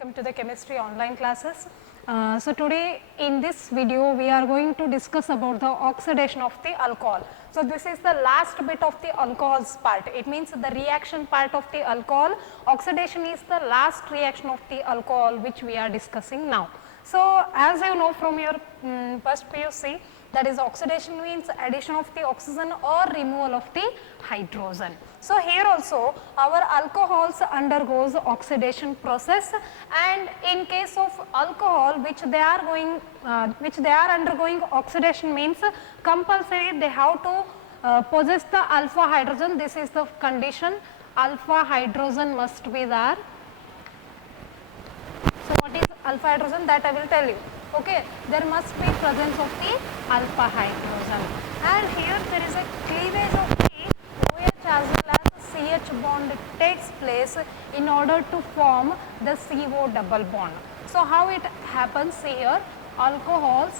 Welcome to the chemistry online classes. So today in this video we are going to discuss about the oxidation of the alcohol. So this is the last bit of the alcohol's part. It means the reaction part of the alcohol. Oxidation is the last reaction of the alcohol which we are discussing now. So as you know from your first PUC, that is oxidation means addition of the oxygen or removal of the hydrogen. So here also our alcohols undergoes oxidation process, and in case of alcohol which they are undergoing oxidation means compulsory they have to possess the alpha hydrogen. This is the condition, alpha hydrogen must be there. So what is alpha hydrogen, that I will tell you. Okay, there must be presence of the alpha hydrogen, and here there is a cleavage of the OH as well as CH bond takes place in order to form the CO double bond. So how it happens here, alcohols,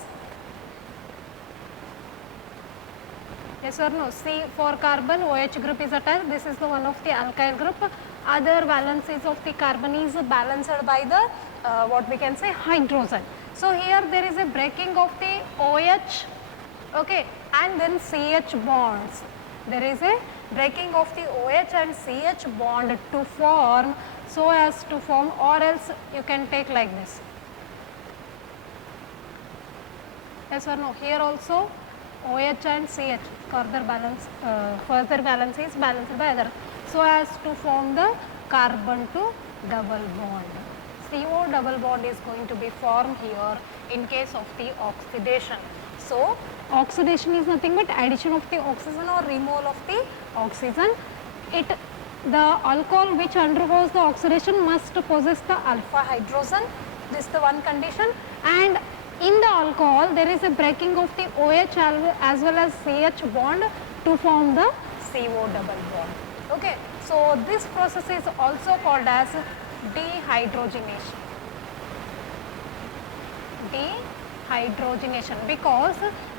yes or no, C for carbon OH group is attached, this is the one of the alkyl group, other valencies of the carbon is balanced by the what we can say hydrogen. So here there is a breaking of the OH, okay, and then CH bonds. There is a breaking of the OH and CH bond to form, so as to form, or else you can take like this. Yes or no? Here also OH and CH further valence is balanced by other, so as to form the carbon to double bond. CO double bond is going to be formed here in case of the oxidation. So oxidation is nothing but addition of the oxygen or removal of the oxygen. The alcohol which undergoes the oxidation must possess the alpha hydrogen. This is the one condition, and in the alcohol there is a breaking of the OH as well as CH bond to form the CO double bond. Okay, so this process is also called as dehydrogenation. Dehydrogenation, because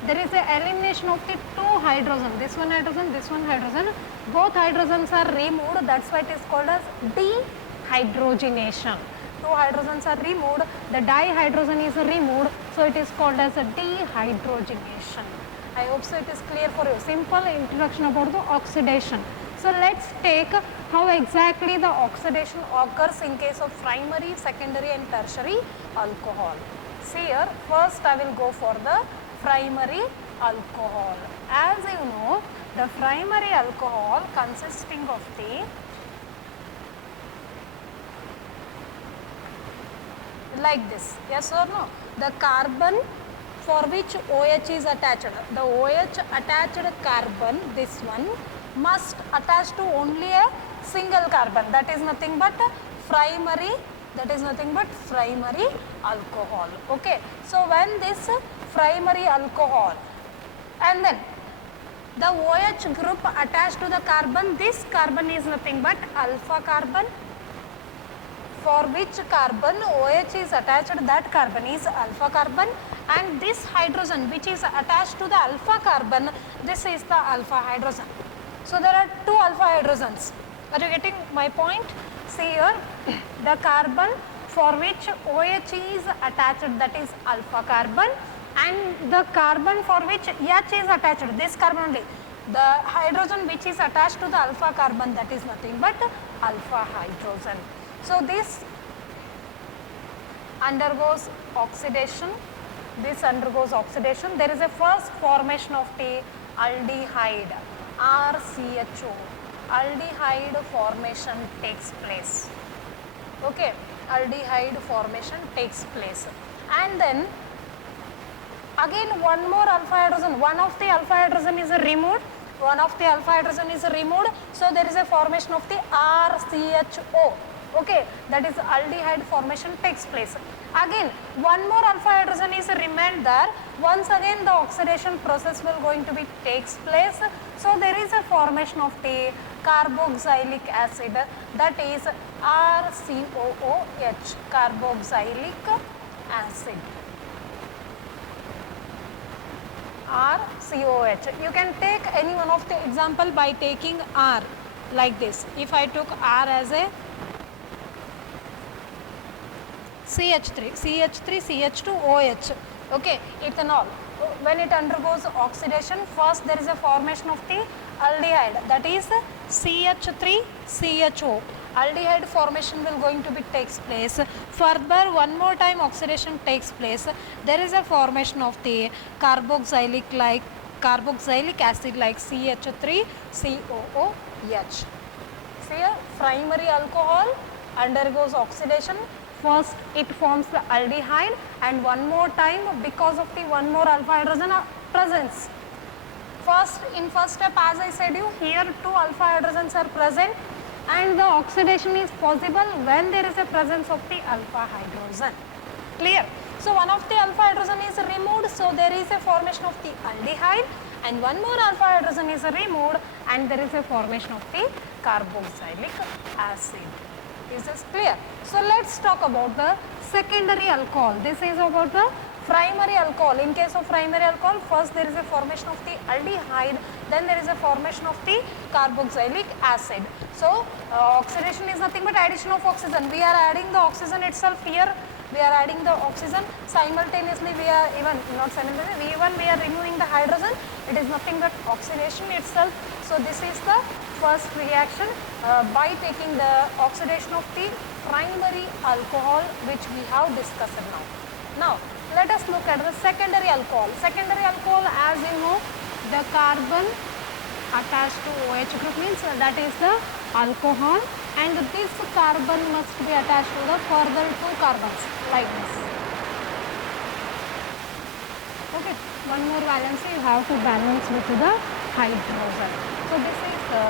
there is a elimination of the two hydrogen, this one hydrogen, both hydrogens are removed, that's why it is called as dehydrogenation. Two hydrogens are removed, the dihydrogen is removed, so it is called as a dehydrogenation. I hope so it is clear for you. Simple introduction about the oxidation. So let's take how exactly the oxidation occurs in case of primary, secondary and tertiary alcohol. See here, first I will go for the primary alcohol. As you know, the primary alcohol consisting of the like this, yes or no, the carbon for which OH is attached, the OH attached carbon, this one must attach to only a single carbon, that is nothing but primary, alcohol. Okay, so when this primary alcohol and then the OH group attached to the carbon, this carbon is nothing but alpha carbon, for which carbon OH is attached, that carbon is alpha carbon, and this hydrogen which is attached to the alpha carbon, this is the alpha hydrogen. So there are two alpha hydrogens. Are you getting my point? See here, the carbon for which OH is attached, that is alpha carbon, and the carbon for which H is attached, this carbon only, the hydrogen which is attached to the alpha carbon, that is nothing but alpha hydrogen. So this undergoes oxidation, there is a first formation of the aldehyde, RCHO, aldehyde formation takes place. Okay, aldehyde formation takes place, and then again one more alpha hydrogen, one of the alpha hydrogen is removed, so there is a formation of the RCHO. Okay, that is aldehyde formation takes place. Again one more alpha hydrogen is remained there, once again the oxidation process will going to be takes place, so there is a formation of the carboxylic acid, that is RCOOH, carboxylic acid, RCOH. You can take any one of the example by taking R like this. If I took R as a CH3, CH3, CH2, OH. Okay, ethanol. When it undergoes oxidation, first there is a formation of the aldehyde, that is CH3, CHO. Aldehyde formation will going to be takes place. Further, one more time oxidation takes place. There is a formation of the carboxylic acid like CH3, COOH. See, a primary alcohol undergoes oxidation. First it forms the aldehyde, and one more time because of the one more alpha hydrogen presence. First, in first step, as I said you, here two alpha hydrogens are present, and the oxidation is possible when there is a presence of the alpha hydrogen. Clear? So one of the alpha hydrogen is removed, so there is a formation of the aldehyde, and one more alpha hydrogen is removed, and there is a formation of the carboxylic acid. Is this clear? So let's talk about the secondary alcohol. This is about the primary alcohol. In case of primary alcohol, first there is a formation of the aldehyde, then there is a formation of the carboxylic acid. So oxidation is nothing but addition of oxygen. We are adding the oxygen itself here. We are adding the oxygen simultaneously. We are even not simultaneously. We are removing the hydrogen. It is nothing but oxidation itself. So this is the first reaction by taking the oxidation of the primary alcohol, which we have discussed now. Now let us look at the secondary alcohol. Secondary alcohol, as you know, the carbon attached to OH group means that is the alcohol, and this carbon must be attached to the further two carbons like this. Okay, one more valency you have to balance with the hydrogen. So this is the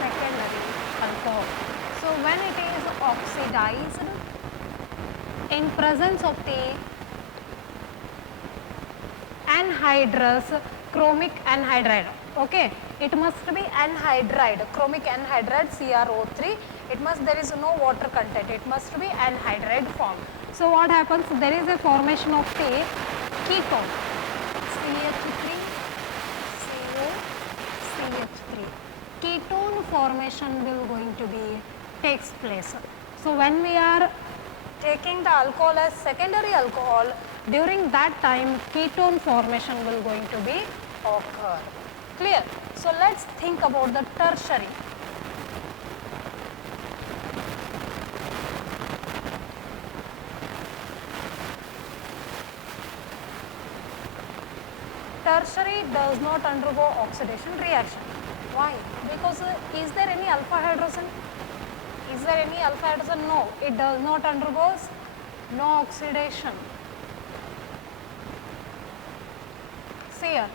secondary alcohol. So when it is oxidized in presence of the anhydrous chromic anhydride, okay, it must be anhydride, chromic anhydride CrO3. It must, there is no water content, it must be anhydride form. So what happens, there is a formation of the ketone CH3 CO CH3. Ketone formation will going to be takes place. So when we are taking the alcohol as secondary alcohol, during that time ketone formation will going to be occur. Clear? So let's think about the tertiary. Tertiary does not undergo oxidation reaction. Why? Because is there any alpha hydrogen? Is there any alpha hydrogen? No, it does not undergo no oxidation. See here,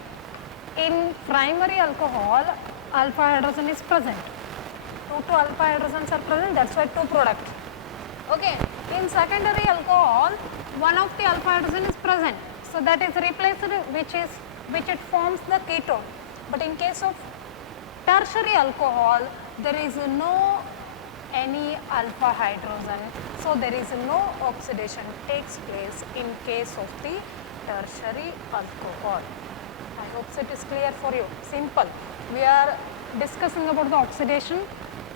in primary alcohol, alpha hydrogen is present. Two alpha hydrogens are present, that's why two products. Okay, in secondary alcohol, one of the alpha hydrogen is present, so that is replaced, which it forms the ketone. But in case of tertiary alcohol, there is no any alpha hydrogen, so there is no oxidation takes place in case of the tertiary alcohol. I hope it is clear for you. Simple. We are discussing about the oxidation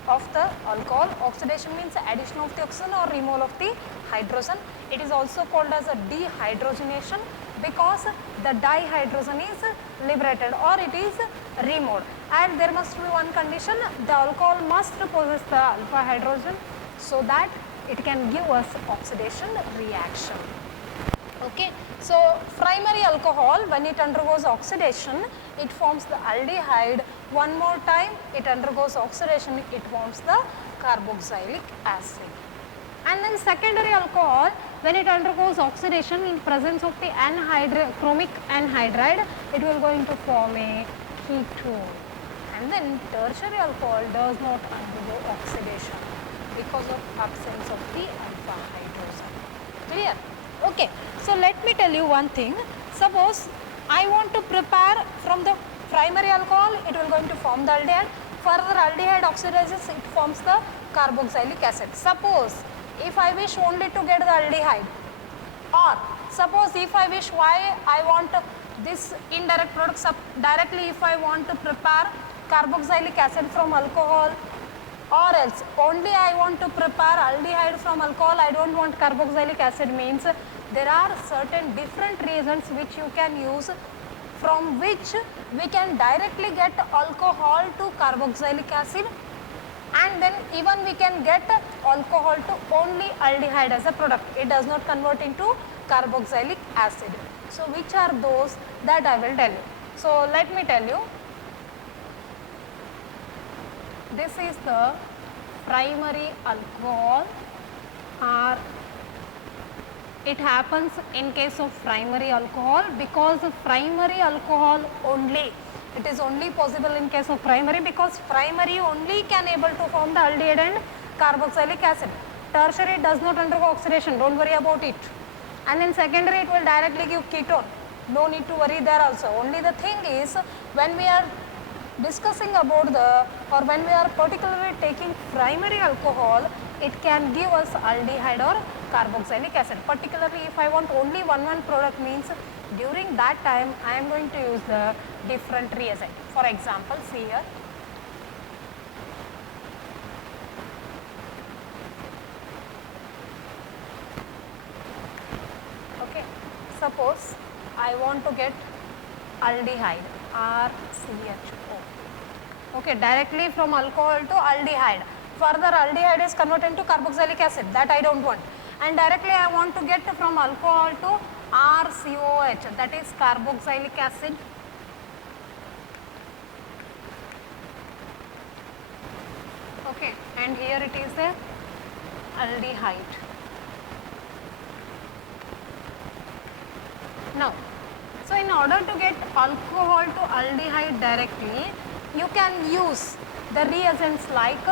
of the alcohol. Oxidation means addition of the oxygen or removal of the hydrogen. It is also called as a dehydrogenation because the dihydrogen is liberated or it is removed. And there must be one condition, the alcohol must possess the alpha hydrogen so that it can give us oxidation reaction. Okay. So primary alcohol, when it undergoes oxidation, it forms the aldehyde. One more time it undergoes oxidation, it forms the carboxylic acid. And then secondary alcohol, when it undergoes oxidation in presence of the chromic anhydride, it will going to form a ketone. And then tertiary alcohol does not undergo oxidation because of absence of the alpha hydrogen. Clear? Okay. So let me tell you one thing. Suppose I want to prepare from the primary alcohol, it will going to form the aldehyde. Further aldehyde oxidizes, it forms the carboxylic acid. Suppose if I wish only to get the aldehyde, or suppose if I wish why I want this indirect product, directly if I want to prepare carboxylic acid from alcohol, or else only I want to prepare aldehyde from alcohol, I don't want carboxylic acid, means there are certain different reasons which you can use from which we can directly get alcohol to carboxylic acid, and then even we can get alcohol to only aldehyde as a product. It does not convert into carboxylic acid. So which are those that I will tell you. So let me tell you. This is the primary alcohol, or it happens in case of primary alcohol, because primary alcohol only, it is only possible in case of primary, because primary only can able to form the aldehyde and carboxylic acid. Tertiary does not undergo oxidation, don't worry about it. And in secondary it will directly give ketone, no need to worry there also. Only the thing is, when we are discussing about or when we are particularly taking primary alcohol, it can give us aldehyde or carboxylic acid. Particularly if I want only one product, means during that time I am going to use the different reagent. For example, see here. Okay, suppose I want to get aldehyde, RCHO. Okay, directly from alcohol to aldehyde. Further aldehyde is converted into carboxylic acid, that I don't want. And directly I want to get from alcohol to RCOH, that is carboxylic acid. Okay, and here it is a aldehyde. Now, so in order to get alcohol to aldehyde directly, you can use the reagents like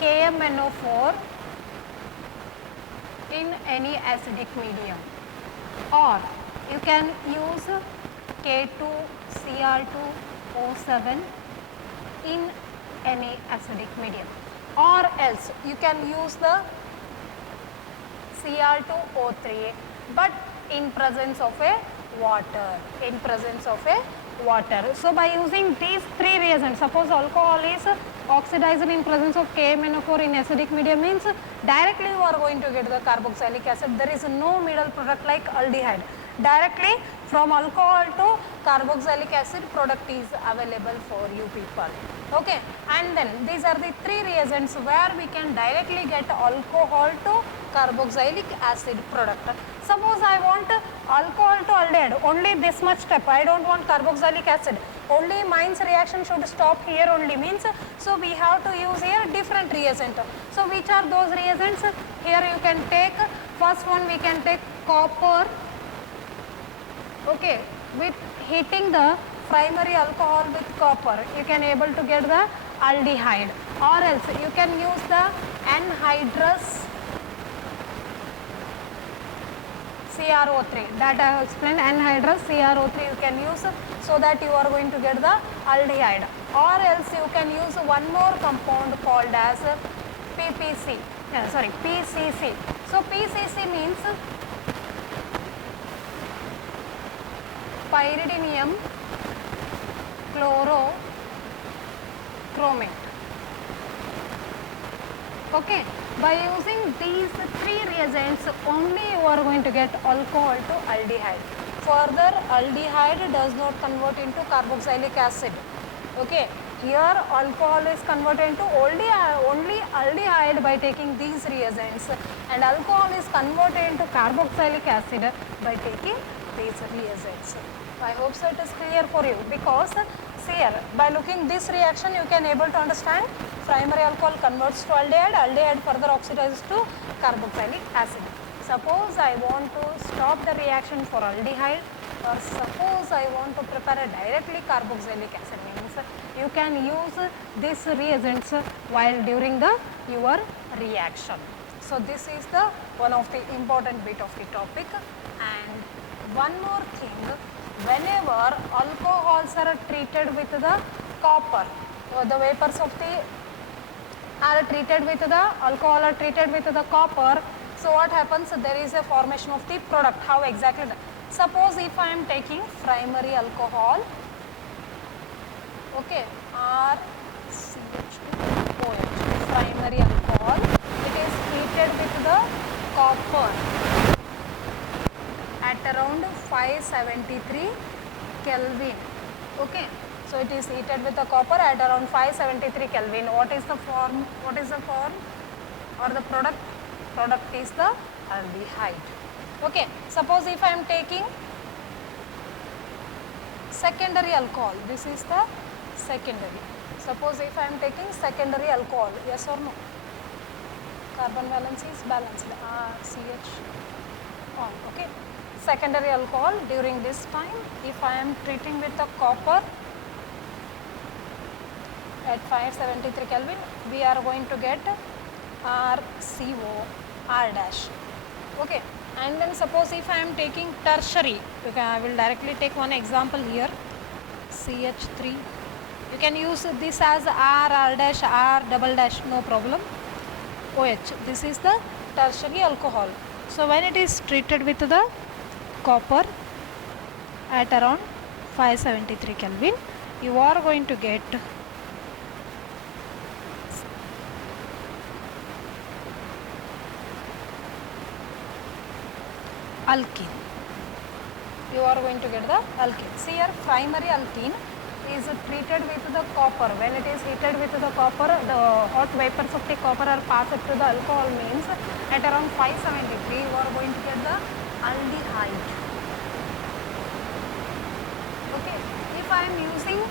KMNO4 in any acidic medium, or you can use K2Cr2O7 in any acidic medium, or else you can use the Cr2O3, but in presence of a water, So by using these three reagents, suppose alcohol is oxidized in presence of KMNO4 in acidic medium, means directly you are going to get the carboxylic acid. There is no middle product like aldehyde. Directly from alcohol to carboxylic acid product is available for you people. Okay, and then these are the three reagents where we can directly get alcohol to carboxylic acid product. Suppose I want alcohol to aldehyde, only this much step, I don't want carboxylic acid, only Mein's reaction should stop here only, means so we have to use here different reagent. So which are those reagents? Here you can take, first one we can take copper. Okay, with heating the primary alcohol with copper, you can able to get the aldehyde, or else you can use the anhydrous CrO3, that I have explained. Anhydrous CrO3 you can use, so that you are going to get the aldehyde, or else you can use one more compound called as PCC. So PCC means pyridinium chlorochromate. Okay, by using these three reagents only you are going to get alcohol to aldehyde. Further, aldehyde does not convert into carboxylic acid. Okay, here alcohol is converted into only aldehyde by taking these reagents, and alcohol is converted into carboxylic acid by taking these reagents. I hope so it is clear for you, because see here, by looking this reaction you can able to understand primary alcohol converts to aldehyde, aldehyde further oxidizes to carboxylic acid. Suppose I want to stop the reaction for aldehyde, or suppose I want to prepare a directly carboxylic acid, means you can use these reagents while during your reaction. So this is the one of the important bit of the topic. And one more thing, whenever alcohols are treated with the copper, the vapors of the are treated with the alcohol are treated with the copper, so what happens, there is a formation of the product. How exactly that? Suppose if I am taking primary alcohol, okay, RCH2OH, primary alcohol. It is heated with the copper at around 573 Kelvin. Okay, so it is heated with the copper at around 573 Kelvin. What is the form? What is the form or the product? Product is the aldehyde. Okay, suppose if I am taking secondary alcohol, this is the secondary. Suppose if I am taking secondary alcohol, yes or no? Carbon valence is balanced, CH on, okay. Secondary alcohol, during this time, if I am treating with the copper at 573 Kelvin, we are going to get RCO, R dash, okay. And then suppose if I am taking tertiary, I will directly take one example here, CH3. You can use this as R dash, R double dash, no problem. OH, this is the tertiary alcohol. So when it is treated with the copper at around 573 Kelvin, you are going to get alkene. You are going to get the alkene. See here, primary alkene is treated with the copper. When it is heated with the copper, the hot vapors of the copper are passed to the alcohol, means at around 573 you are going to get the aldehyde. Okay, if I am using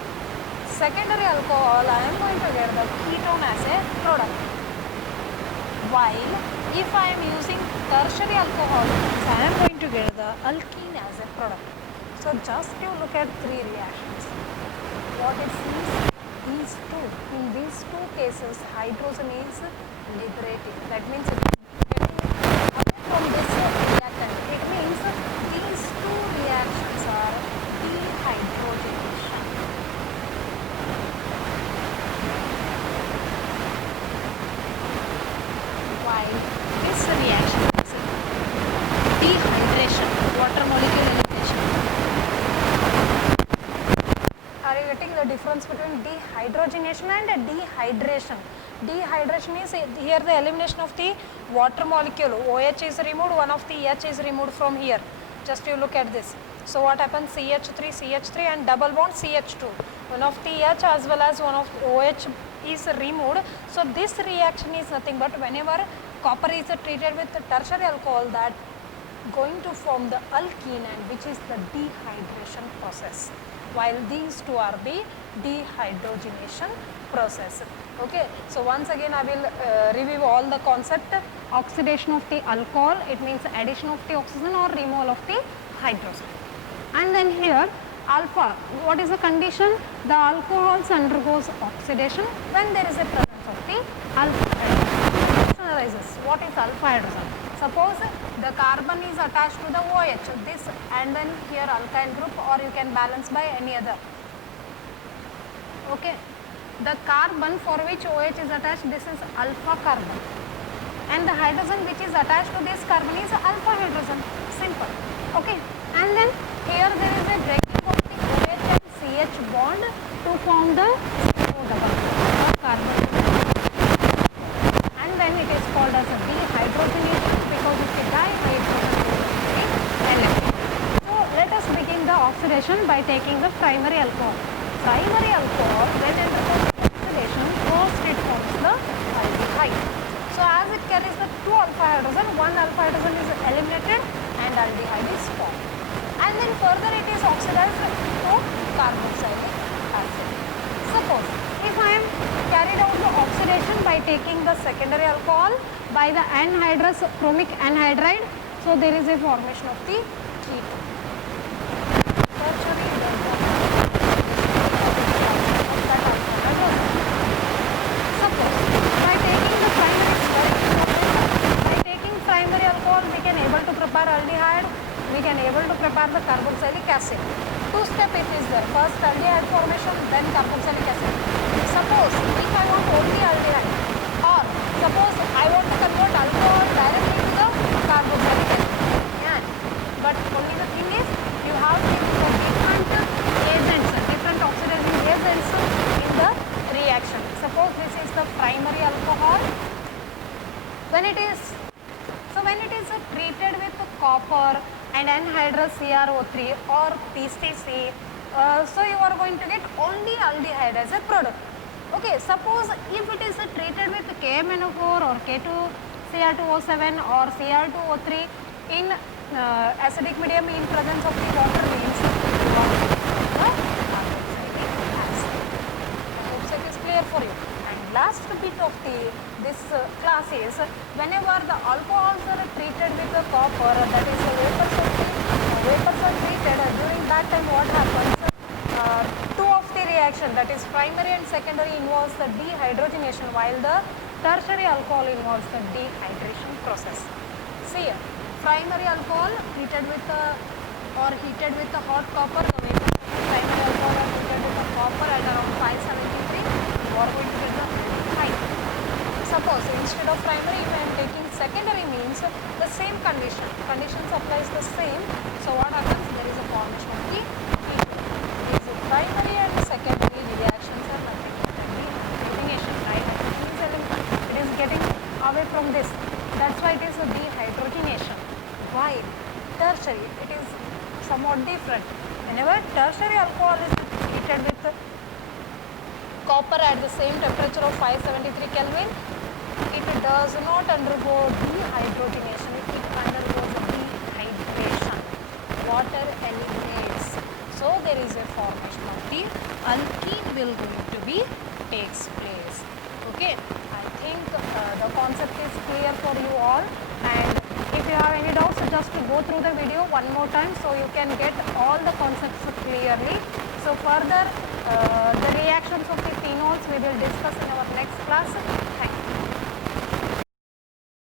secondary alcohol, I am going to get the ketone as a product, while if I am using tertiary alcohol, I am going to get the alkene as a product. So just you look at three reactions. What it sees, these two, in these two cases, hydrogen is liberating. That means it is getting away from this reactant. It means these two reactions are dehydrogenation. While this reaction is dehydration, water molecule elimination. Are you getting the difference between dehydrogenation and dehydration? Dehydration is here the elimination of the water molecule. OH is removed, one of the H is removed from here. Just you look at this. So what happens? CH3, CH3 and double bond CH2. One of the H as well as one of OH is removed. So this reaction is nothing but whenever copper is treated with the tertiary alcohol, that going to form the alkene, and which is the dehydration process, while these two are the dehydrogenation process. Okay, so once again I will review all the concept. Oxidation of the alcohol, it means addition of the oxygen or removal of the hydrogen. And then here alpha, what is the condition? The alcohols undergoes oxidation when there is a presence of the alpha hydrogen. Arises. What is alpha hydrogen? Suppose the carbon is attached to the OH, this, and then here alkyl group, or you can balance by any other. Okay, the carbon for which OH is attached, this is alpha carbon, and the hydrogen which is attached to this carbon is alpha hydrogen. Simple. Okay, and then here there is a breaking of the OH and CH bond to form the double carbon, and then it is called as a dehydrogenation because it's a dihydrogen element. So let us begin the oxidation by taking the primary alcohol. Primary alcohol, when undergoes oxidation, first it forms the aldehyde. So as it carries the two alpha hydrogen, one alpha hydrogen is eliminated and aldehyde is formed. And then further it is oxidized to carboxylic acid. Suppose if I am carried out the oxidation by taking the secondary alcohol by the anhydrous chromic anhydride, so there is a formation of the ketone. Tertiary suppose by taking primary alcohol, we can able to prepare aldehyde, we can able to prepare the carboxylic acid. Two step it is there. First aldehyde formation, then carboxylic acid. Suppose if I want only aldehyde, or suppose I want to convert alcohol directly to the carboxylic acid, yeah. But only the thing is you have to use the different agents, different oxidizing agents in the reaction. Suppose this is the primary alcohol treated with copper and anhydrous CrO3 or PCC, so you are going to get only aldehyde as a product. Okay, suppose if it is treated with KMNO4 or K2Cr2O7 or Cr2O3 in acidic medium in presence of the water means you are the carboxylic acid. I hope so it is clear for you. And last bit of this class is whenever the alcohols are treated with the copper, that is vapors are treated, during that time what happens? Two of the reaction, that is primary and secondary, involves the dehydrogenation, while the tertiary alcohol involves the dehydration process. See here, primary alcohol heated with heated with the hot copper, the vapor primary alcohol are heated with the copper at around 573, you are going to get the high. Suppose instead of primary, if I am taking secondary, means the same conditions applies the same. So what happens? There is a formation of the primary and secondary reactions are nothing but dehydrogenation, right? Everything is eliminated. It is getting away from this. That's why it is a dehydrogenation. While tertiary, it is somewhat different. Whenever tertiary alcohol is treated with copper at the same temperature of 573 Kelvin, it does not undergo dehydrogenation. It undergoes dehydration. Water eliminates. So there is a formation of the alkene will going to be takes place. Okay, I think the concept is clear for you all, and if you have any doubts, just to go through the video one more time so you can get all the concepts clearly. So further the reactions of the phenols we will discuss in our next class.